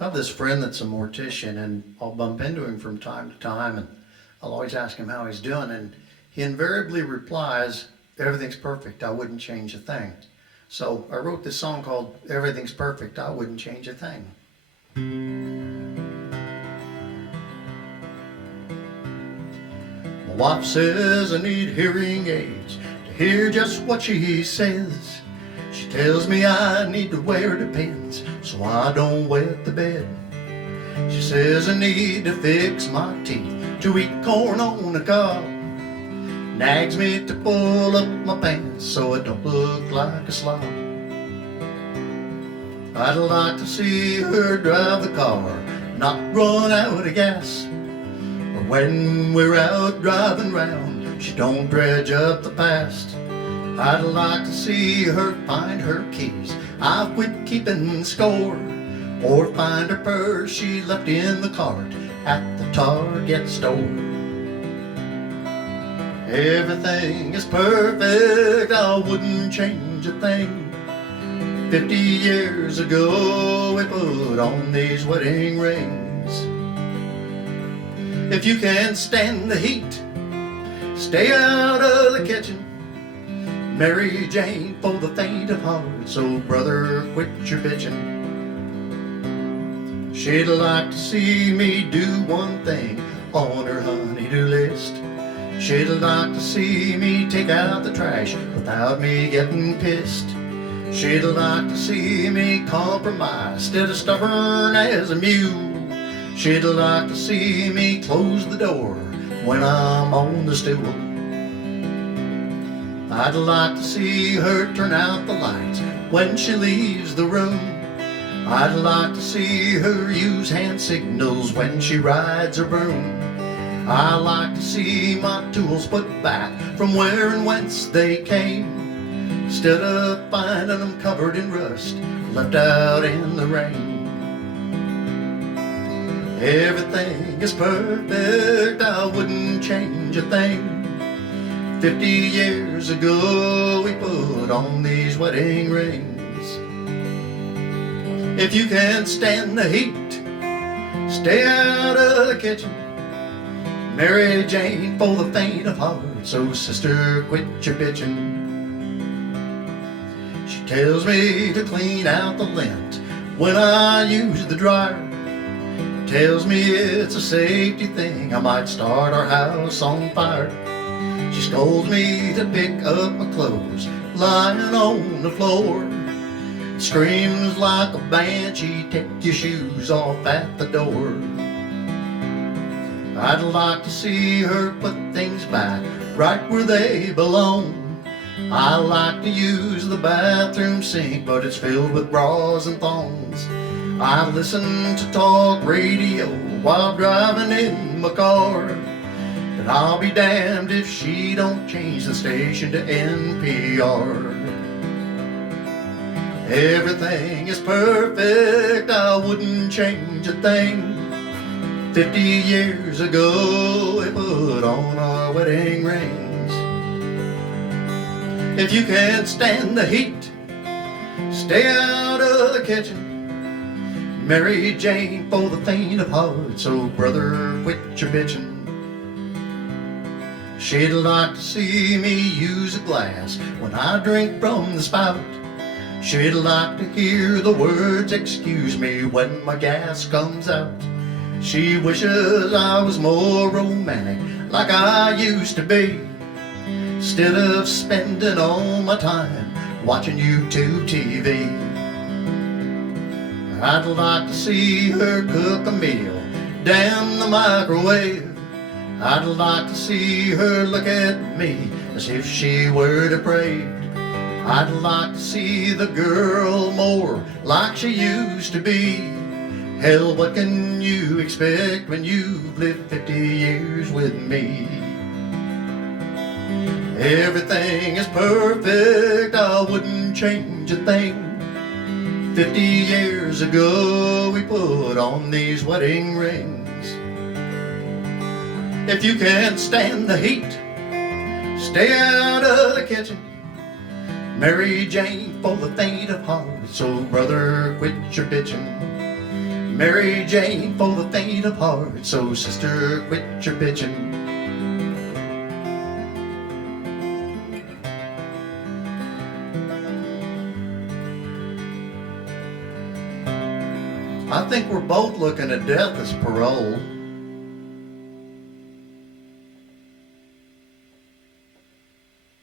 I have this friend that's a mortician, and I'll bump into him from time to time, and I'll always ask him how he's doing, and he invariably replies, "Everything's perfect, I wouldn't change a thing." So I wrote this song called "Everything's Perfect, I Wouldn't Change a Thing." My wife says I need hearing aids to hear just what she says. She tells me I need to wear Depends so I don't wet the bed. She says I need to fix my teeth, to eat corn on the cob. Nags me to pull up my pants so I don't look like a slob. I'd like to see her drive the car, not run out of gas. Or when we're out driving round, she don't dredge up the past. I'd like to see her find her keys, I've quit keeping score. Or find her purse she left in the cart at the Target store. Everything is perfect, I wouldn't change a thing. 50 years ago we put on these wedding rings. If you can't stand the heat, stay out of the kitchen. Mary Jane for the faint of heart, so brother, quit your bitching. She'd like to see me do one thing on her honey-do list. She'd like to see me take out the trash without me getting pissed. She'd like to see me compromise instead of stubborn as a mule. She'd like to see me close the door when I'm on the stool. I'd like to see her turn out the lights when she leaves the room. I'd like to see her use hand signals when she rides her broom. I like to see my tools put back from where and whence they came, instead of finding them covered in rust, left out in the rain. Everything is perfect, I wouldn't change a thing. 50 years ago we put on these wedding rings. If you can't stand the heat, stay out of the kitchen. Mary Jane for the faint of heart, so sister, quit your bitching. She tells me to clean out the lint when I use the dryer. Tells me it's a safety thing, I might start our house on fire. She scolds me to pick up my clothes lying on the floor. Screams like a banshee, take your shoes off at the door. I'd like to see her put things back right where they belong. I like to use the bathroom sink, but it's filled with bras and thongs. I listen to talk radio while driving in my car, but I'll be damned if she don't change the station to NPR. Everything is perfect, I wouldn't change a thing. 50 years ago we put on our wedding rings. If you can't stand the heat, stay out of the kitchen. Mary Jane for the faint of heart, so brother, quit your bitching. She'd like to see me use a glass when I drink from the spout. She'd like to hear the words, "Excuse me," when my gas comes out. She wishes I was more romantic like I used to be, instead of spending all my time watching YouTube TV. I'd like to see her cook a meal down the microwave. I'd like to see her look at me as if she were depraved. I'd like to see the girl more like she used to be. Hell, what can you expect when you've lived 50 years with me? Everything is perfect, I wouldn't change a thing. 50 years ago we put on these wedding rings. If you can't stand the heat, stay out of the kitchen. Mary Jane for the faint of heart, so brother, quit your bitching. Mary Jane for the faint of heart. So sister, quit your bitching. I think we're both looking at death as parole.